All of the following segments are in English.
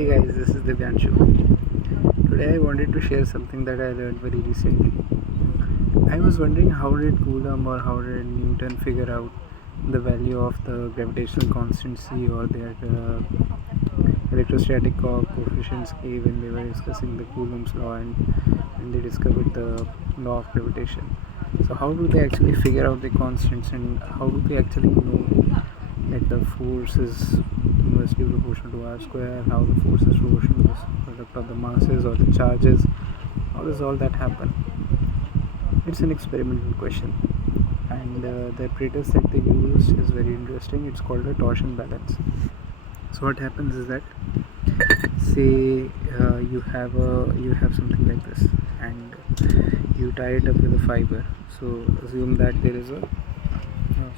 Hey guys, this is Divyanshu. Today I wanted to share something that I learned very recently. I was wondering how did Coulomb or how did Newton figure out the value of the gravitational constancy or their electrostatic coefficients K when they were discussing the Coulomb's law and they discovered the law of gravitation. So how do they actually figure out the constants and how do they actually know that the force is inversely proportional to r square, how the force is proportional to the product of the masses or the charges? How does all that happen? It's an experimental question, and the apparatus that they used is very interesting. It's called a torsion balance. So what happens is that, say you have something like this, and you tie it up with a fiber. So assume that there is a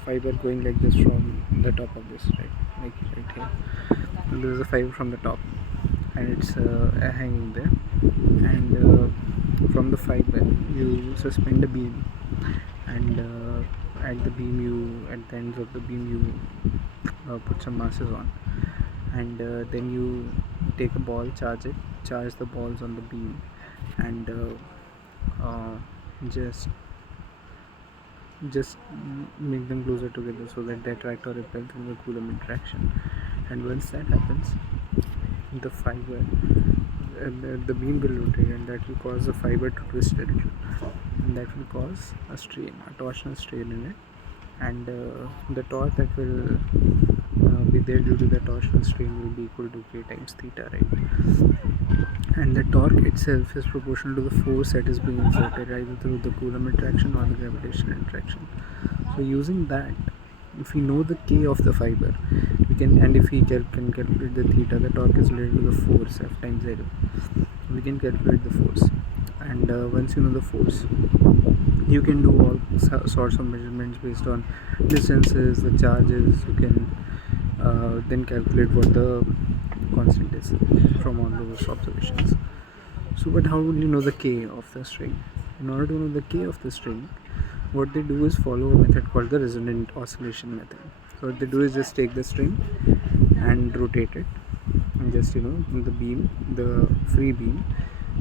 fiber going like this from the top of this, right? Like right here. And there is a fiber from the top, and it's hanging there. And from the fiber, you suspend a beam, and at the ends of the beam, you put some masses on, and then you take a ball, charge the balls on the beam, and just make them closer together so that they attract or repel through the Coulomb interaction. And once that happens, the fiber the beam will rotate, and that will cause the fiber to twist a little, and that will cause a torsional strain in it, and the torque that will be there due to the torsional strain will be equal to K times theta, right? And the torque itself is proportional to the force that is being exerted either through the Coulomb interaction or the gravitational interaction. So using that, if we know the K of the fiber, we can, and if we can calculate the theta, the torque is related to the force F times L. We can calculate the force, and once you know the force, you can do all sorts of measurements based on distances, the charges. You can then calculate what the constant is from all those observations. So, but how would you know the K of the string? In order to know the K of the string, what they do is follow a method called the resonant oscillation method. So what they do is just take the string and rotate it, and just the free beam,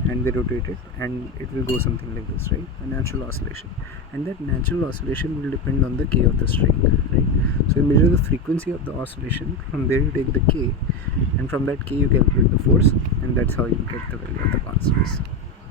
and they rotate it, and it will go something like this, right? A natural oscillation, and that natural oscillation will depend on the K of the string, right? So you measure the frequency of the oscillation, from there you take the K, and from that K you calculate the force, and that's how you get the value of the constants.